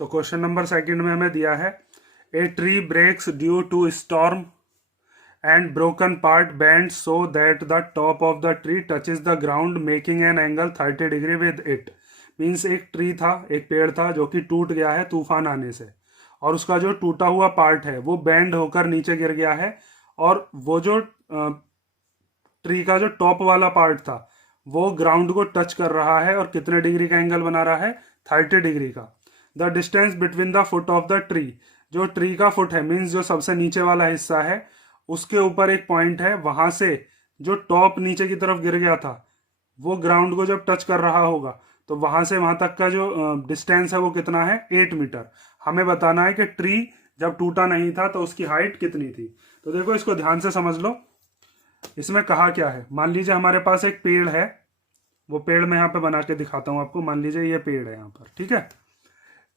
तो question number second में हमें दिया है a tree breaks due to storm and broken part bend so that the top of the tree touches the ground making an angle 30 degree with it. Means एक tree था, एक पेड़ था जो कि टूट गया है तूफान आने से, और उसका जो टूटा हुआ पार्ट है वो बैंड होकर नीचे गिर गया है, और वो जो ट्री का जो टॉप वाला पार्ट था वो ग्राउंड को टच कर रहा है और कितने डिग्री का एंगल बना रहा है, 30 डिग्री का। The distance between the foot of the tree, जो ट्री का फुट है मीन्स जो सबसे नीचे वाला हिस्सा है उसके ऊपर एक पॉइंट है, वहां से जो टॉप नीचे की तरफ गिर गया था वो ग्राउंड को जब टच कर रहा होगा तो वहां से वहां तक का जो डिस्टेंस है वो कितना है, 8 मीटर। हमें बताना है कि ट्री जब टूटा नहीं था तो उसकी हाइट कितनी थी। तो देखो इसको ध्यान से समझ लो, इसमें कहा क्या है। मान लीजिए हमारे पास एक पेड़ है, वो पेड़ मैं यहाँ पे बना के दिखाता हूँ आपको। मान लीजिए ये पेड़ है यहाँ पर, ठीक है।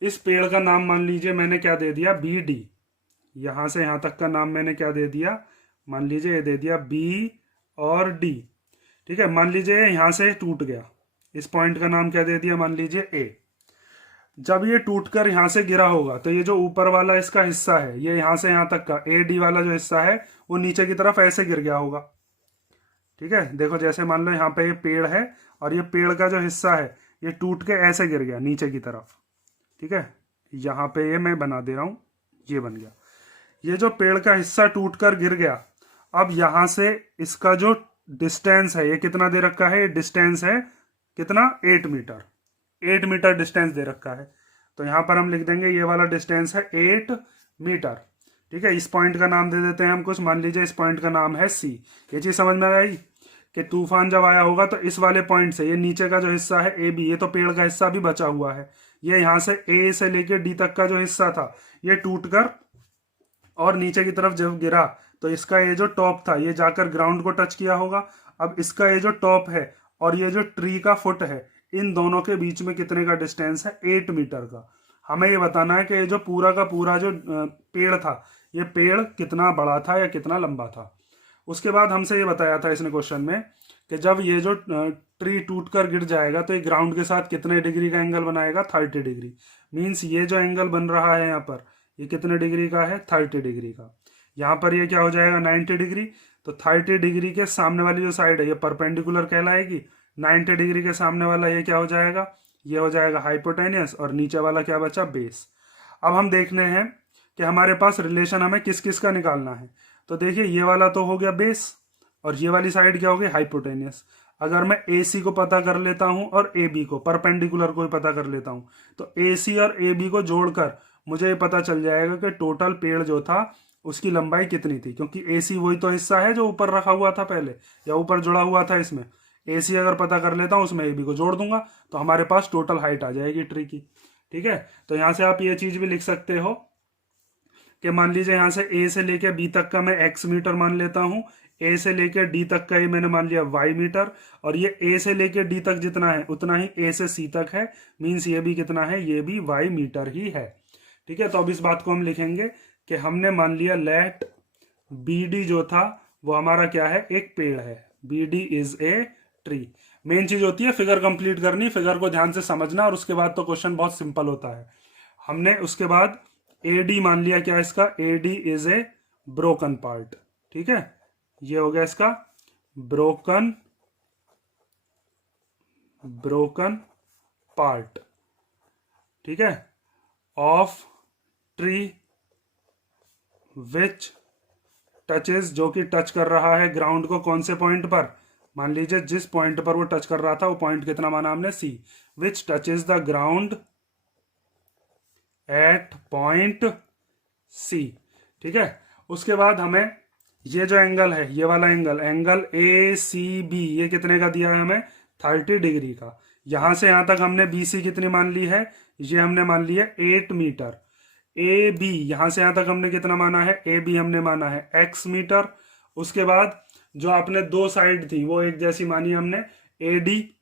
इस पेड़ का नाम मान लीजिए मैंने क्या दे दिया, बी डी। यहां से यहां तक का नाम मैंने क्या दे दिया, मान लीजिए ये दे दिया बी और डी, ठीक है। मान लीजिए यहां से टूट गया, इस पॉइंट का नाम क्या दे दिया, मान लीजिए ए। जब ये टूटकर यहां से गिरा होगा तो ये जो ऊपर वाला इसका हिस्सा है, ये यहां से यहां तक का ए डी वाला जो हिस्सा है वो नीचे की तरफ ऐसे गिर गया होगा, ठीक है। देखो जैसे मान लो यहाँ पे ये पेड़ है और ये पेड़ का जो हिस्सा है ये टूट के ऐसे गिर गया नीचे की तरफ, ठीक है। यहाँ पे ये मैं बना दे रहा हूं, ये बन गया। ये जो पेड़ का हिस्सा टूटकर गिर गया, अब यहां से इसका जो डिस्टेंस है ये कितना दे रखा है, ये डिस्टेंस है कितना, 8 मीटर। 8 मीटर डिस्टेंस दे रखा है, तो यहां पर हम लिख देंगे ये वाला डिस्टेंस है 8 मीटर, ठीक है। इस पॉइंट का नाम दे देते हैं हम कुछ, मान लीजिए इस पॉइंट का नाम है सी। ये चीज समझ में आई कि तूफान जब आया होगा तो इस वाले पॉइंट से, ये नीचे का जो हिस्सा है ए बी, ये तो पेड़ का हिस्सा भी बचा हुआ है, ये यहां से ए से लेके डी तक का जो हिस्सा था ये टूटकर और नीचे की तरफ जब गिरा तो इसका ये जो टॉप था ये जाकर ग्राउंड को टच किया होगा। अब इसका ये जो टॉप है और ये जो ट्री का फुट है, इन दोनों के बीच में कितने का डिस्टेंस है, 8 मीटर का। हमें ये बताना है कि ये जो पूरा का पूरा जो पेड़ था, ये पेड़ कितना बड़ा था या कितना लंबा था। उसके बाद हमसे ये बताया था इसने क्वेश्चन में कि जब ये जो ट्री टूटकर गिर जाएगा तो ये ग्राउंड के साथ कितने डिग्री का एंगल बनाएगा, 30 डिग्री। मीन्स ये जो एंगल बन रहा है यहाँ पर ये कितने डिग्री का है, 30 डिग्री का। यहाँ पर ये क्या हो जाएगा, 90 डिग्री। तो 30 डिग्री के सामने वाली जो साइड है ये परपेंडिकुलर कहलाएगी, 90 डिग्री के सामने वाला ये क्या हो जाएगा, ये हो जाएगा हाइपोटेनियस, और नीचे वाला क्या बचा, बेस। अब हम देखने हैं कि हमारे पास रिलेशन हमें किस किस का निकालना है। तो देखिए ये वाला तो हो गया बेस, और ये वाली साइड क्या हो गई, हाइपोटेनियस। अगर मैं ए सी को पता कर लेता हूं और ए बी को, परपेंडिकुलर को पता कर लेता हूं, तो ए सी और ए बी को जोड़कर मुझे ये पता चल जाएगा कि टोटल पेड़ जो था उसकी लंबाई कितनी थी, क्योंकि ए सी वही तो हिस्सा है जो ऊपर रखा हुआ था पहले, या ऊपर जुड़ा हुआ था इसमें। ए सी अगर पता कर लेता हूं उसमें ए बी को जोड़ दूंगा तो हमारे पास टोटल हाइट आ जाएगी ट्री की, ठीक है। तो यहां से आप ये चीज भी लिख सकते हो कि मान लीजिए यहां से ए से लेके बी तक का मैं एक्स मीटर मान लेता हूं, ए से लेके डी तक का ये मैंने मान लिया वाई मीटर, और ये ए से लेके डी तक जितना है उतना ही ए से सी तक है, मीन्स ये भी कितना है, ये भी वाई मीटर ही है, ठीक है। तो अब इस बात को हम लिखेंगे कि हमने मान लिया लेट बी डी जो था वो हमारा क्या है, एक पेड़ है, B D is a tree. Main चीज होती है फिगर कंप्लीट करनी, फिगर को ध्यान से समझना, और उसके बाद तो क्वेश्चन बहुत सिंपल होता है। हमने उसके बाद ए डी मान लिया क्या इसका, A D is A broken part, ठीक है। ये हो गया इसका ब्रोकन पार्ट, ठीक है, ऑफ ट्री विच टचेस, जो कि टच कर रहा है ग्राउंड को कौन से पॉइंट पर, मान लीजिए जिस पॉइंट पर वो टच कर रहा था वो पॉइंट कितना माना हमने, C. Which touches the ground at point C, ठीक है। उसके बाद हमें ये जो एंगल है, ये वाला एंगल ए सी बी, ये कितने का दिया है हमें, 30 डिग्री का। यहां से यहां तक हमने बी सी कितनी मान ली है, ये हमने मान ली है 8 मीटर। ए बी यहां से यहां तक हमने कितना माना है, ए बी हमने माना है एक्स मीटर। उसके बाद जो आपने दो साइड थी वो एक जैसी मानी हमने, ए डी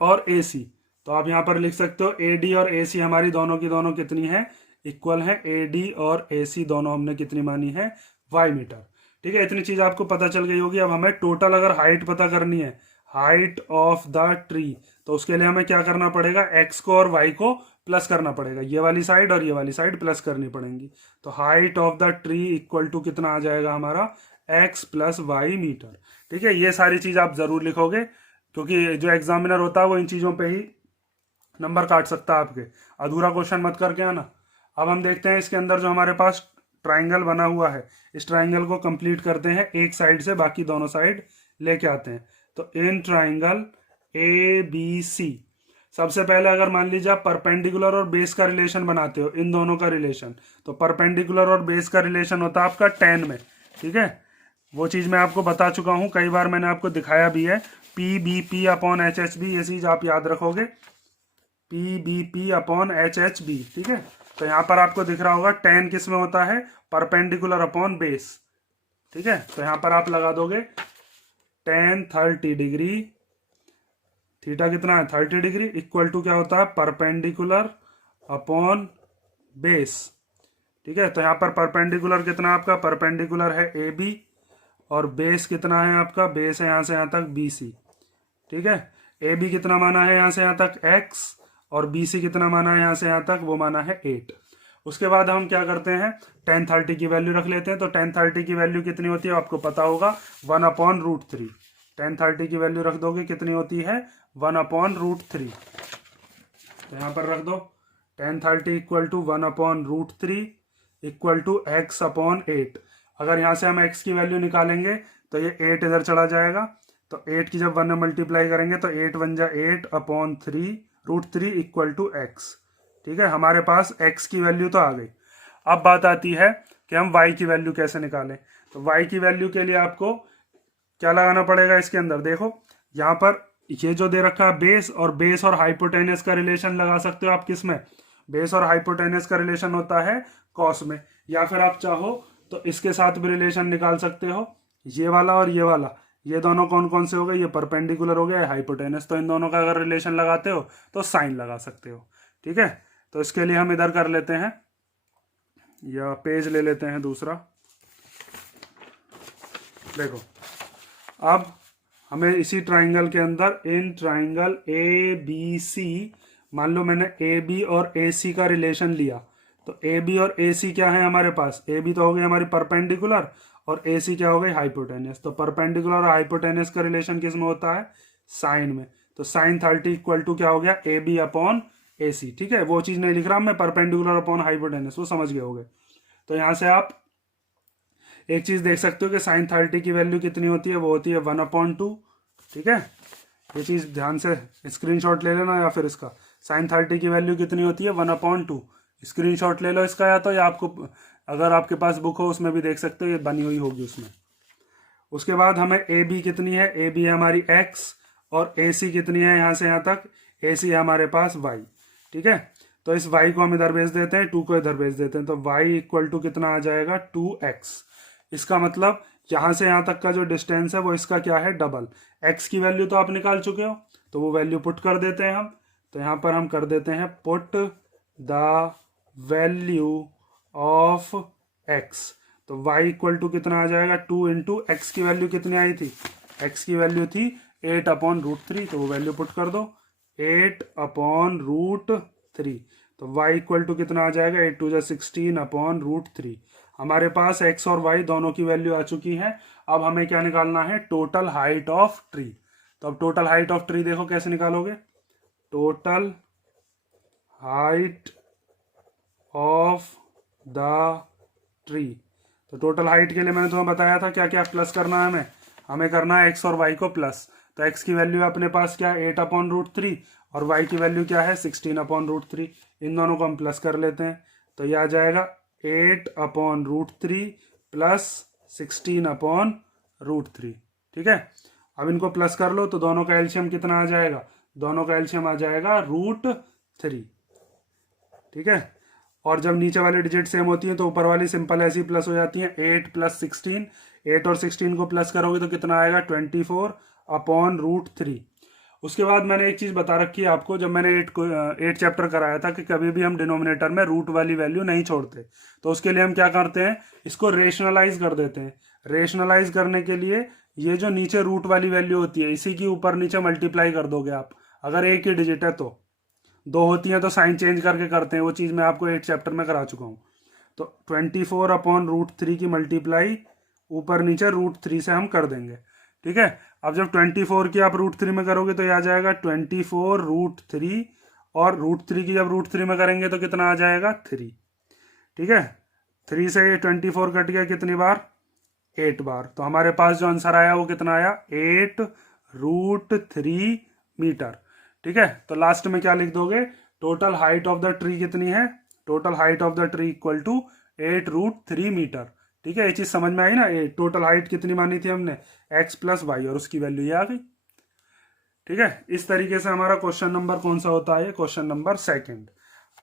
और ए सी। तो आप यहां पर लिख सकते हो ए डी और ए सी हमारी दोनों की दोनों कितनी है, इक्वल है। ए डी और ए सी दोनों हमने कितनी मानी है, वाई मीटर, ठीक है। इतनी चीज आपको पता चल गई होगी। अब हमें टोटल अगर हाइट पता करनी है, हाइट ऑफ द ट्री, तो उसके लिए हमें क्या करना पड़ेगा, एक्स को और वाई को प्लस करना पड़ेगा, ये वाली साइड और ये वाली साइड प्लस करनी पड़ेंगी। तो height of the tree equal to कितना आ जाएगा हमारा, x प्लस वाई मीटर। ठीक है, ये सारी चीज आप जरूर लिखोगे, क्योंकि जो एग्जामिनर होता है वो इन चीजों पे ही नंबर काट सकता है आपके। अधूरा क्वेश्चन मत करके आना। अब हम देखते हैं इसके अंदर जो हमारे पास ट्राइंगल बना हुआ है, इस ट्राइंगल को कंप्लीट करते हैं एक साइड से, बाकी दोनों साइड लेके आते हैं। तो in triangle A B C, सबसे पहले अगर मान लीजिए आप परपेंडिकुलर और बेस का रिलेशन बनाते हो, इन दोनों का रिलेशन, तो परपेंडिकुलर और बेस का रिलेशन होता है आपका tan में। ठीक है, वो चीज मैं आपको बता चुका हूं, कई बार मैंने आपको दिखाया भी है। P B P upon H H B, ये चीज आप याद रखोगे, P B P upon H H B. ठीक है, तो यहां पर आपको दिख रहा होगा tan किस में होता है, परपेंडिकुलर अपॉन बेस। ठीक है, तो यहां पर आप लगा दोगे tan 30 डिग्री, थीटा कितना है 30 डिग्री, इक्वल टू क्या होता है, परपेंडिकुलर अपॉन बेस। ठीक है, तो यहाँ पर परपेंडिकुलर कितना आपका, परपेंडिकुलर है ए बी, और बेस कितना है आपका, बेस है यहाँ से यहाँ तक बी सी। ठीक है, ए बी कितना माना है यहाँ से यहाँ तक x, और बी सी कितना माना है यहाँ से यहाँ तक, वो माना है 8। उसके बाद हम क्या करते हैं, tan 30 की वैल्यू रख लेते हैं। तो tan 30 की वैल्यू कितनी होती है आपको पता होगा, 1/√3। tan 30 की वैल्यू रख दोगे कितनी होती है, 1/√3। तो यहाँ पर रख दो tan 30 equal to 1/√3 equal to x/8। अगर यहाँ से हम x की वैल्यू निकालेंगे तो ये 8 इधर चला जाएगा, तो 8 की जब 1 में मल्टीप्लाई करेंगे तो 8 बन जाए 8/3√3 इक्वल टू x। ठीक है, हमारे पास x की वैल्यू तो आ गई। अब बात आती है कि हम y की वैल्यू कैसे निकालें। तो y की वैल्यू के लिए आपको क्या लगाना पड़ेगा इसके अंदर, देखो यहाँ पर ये जो दे रखा है बेस, और बेस और हाइपोटेनस का रिलेशन लगा सकते हो आप किस में, बेस और हाइपोटेनस का रिलेशन होता है कॉस में, या फिर आप चाहो तो इसके साथ भी रिलेशन निकाल सकते हो, ये वाला और ये वाला, ये दोनों कौन कौन से हो गए, ये परपेंडिकुलर हो गया, हाइपोटेनस, तो इन दोनों का अगर रिलेशन लगाते हो तो साइन लगा सकते हो। ठीक है, तो इसके लिए हम इधर कर लेते हैं, या पेज ले लेते हैं दूसरा। देखो अब हमें इसी ट्राइंगल के अंदर, in triangle A B C, मान लो मैंने ए बी और ए सी का रिलेशन लिया, तो ए बी और ए सी क्या है हमारे पास, ए बी तो हो गई हमारी परपेंडिकुलर, और ए सी क्या हो गई हाइपोटेनस। तो परपेंडिकुलर और हाइपोटेनस का रिलेशन किस में होता है, साइन में। तो साइन 30 इक्वल टू क्या हो गया, ए बी अपॉन ए सी। ठीक है, वो चीज नहीं लिख रहा मैं, परपेंडिकुलर अपॉन हाइपोटेनस, वो समझ गए होगे। तो यहां से आप एक चीज देख सकते हो कि साइन 30 की वैल्यू कितनी होती है, वो होती है 1/2। ठीक है, ये चीज ध्यान से स्क्रीनशॉट ले लेना, या फिर इसका साइन 30 की वैल्यू कितनी होती है 1/2। स्क्रीनशॉट ले लो इसका, या तो, या आपको अगर आपके पास बुक हो उसमें भी देख सकते हो, ये बनी हुई होगी उसमें। उसके बाद हमें ए बी कितनी है, ए बी है हमारी x, और ए सी कितनी है यहाँ से यहाँ तक, ए सी है हमारे पास y। ठीक है, तो इस y को हम इधर भेज देते हैं, 2 को इधर भेज देते हैं, तो y इक्वल टू कितना आ जाएगा 2x। इसका मतलब यहां से यहां तक का जो डिस्टेंस है वो इसका क्या है, डबल। x की वैल्यू तो आप निकाल चुके हो, तो वो वैल्यू पुट कर देते हैं हम। तो यहां पर हम कर देते हैं put the value of x। तो y इक्वल टू कितना आ जाएगा 2 इंटू एक्स की वैल्यू कितनी आई थी, x की वैल्यू थी 8/√3, तो वो वैल्यू पुट कर दो 8/√3। तो y इक्वल टू कितना आ जाएगा, 8 2 16/√3। हमारे पास x और y दोनों की वैल्यू आ चुकी है। अब हमें क्या निकालना है, टोटल हाइट ऑफ ट्री। तो अब टोटल हाइट ऑफ ट्री देखो कैसे निकालोगे, total height of the tree. तो टोटल हाइट के लिए मैंने तुम्हें बताया था क्या क्या प्लस करना है, हमें करना है x और y को प्लस। तो x की वैल्यू अपने पास क्या है 8/√3, और y की वैल्यू क्या है 16/√3। इन दोनों को हम प्लस कर लेते हैं, तो ये आ जाएगा 8/√3 प्लस 16/√3। ठीक है, अब इनको प्लस कर लो, तो दोनों का एलसीएम कितना आ जाएगा, दोनों का एलसीएम आ जाएगा √3। ठीक है, और जब नीचे वाली डिजिट सेम होती है तो ऊपर वाली सिंपल ऐसी प्लस हो जाती है। 8 + 16, 8 और 16 को प्लस करोगे तो कितना आएगा 24/√3। उसके बाद मैंने एक चीज बता रखी है आपको, जब मैंने 8 चैप्टर कराया था, कि कभी भी हम डिनोमिनेटर में रूट वाली वैल्यू नहीं छोड़ते। तो उसके लिए हम क्या करते हैं, इसको रेशनलाइज कर देते हैं। रेशनलाइज करने के लिए ये जो नीचे रूट वाली वैल्यू होती है, इसी की ऊपर नीचे मल्टीप्लाई कर दोगे आप, अगर एक ही डिजिट है तो। दो होती हैं तो साइन चेंज करके करते हैं, वो चीज़ मैं आपको 8 चैप्टर में करा चुका हूँ। तो 24/√3 की मल्टीप्लाई ऊपर नीचे √3 से हम कर देंगे, ठीक है। अब जब 24 की आप √3 में करोगे तो ये आ जाएगा 24√3, और √3 की जब √3 में करेंगे तो कितना आ जाएगा 3, ठीक है। 3 से ये 24 कट गया कितनी बार, 8 बार। तो हमारे पास जो आंसर आया वो कितना आया, 8√3 मीटर, ठीक है। तो लास्ट में क्या लिख दोगे, total height of the tree कितनी है, total height of the tree equal to 8√3 metre, ठीक है। ये चीज समझ में आई ना, टोटल हाइट कितनी मानी थी हमने, x + y, और उसकी वैल्यू ये आ गई, ठीक है। इस तरीके से हमारा क्वेश्चन नंबर कौन सा होता है, क्वेश्चन नंबर 2।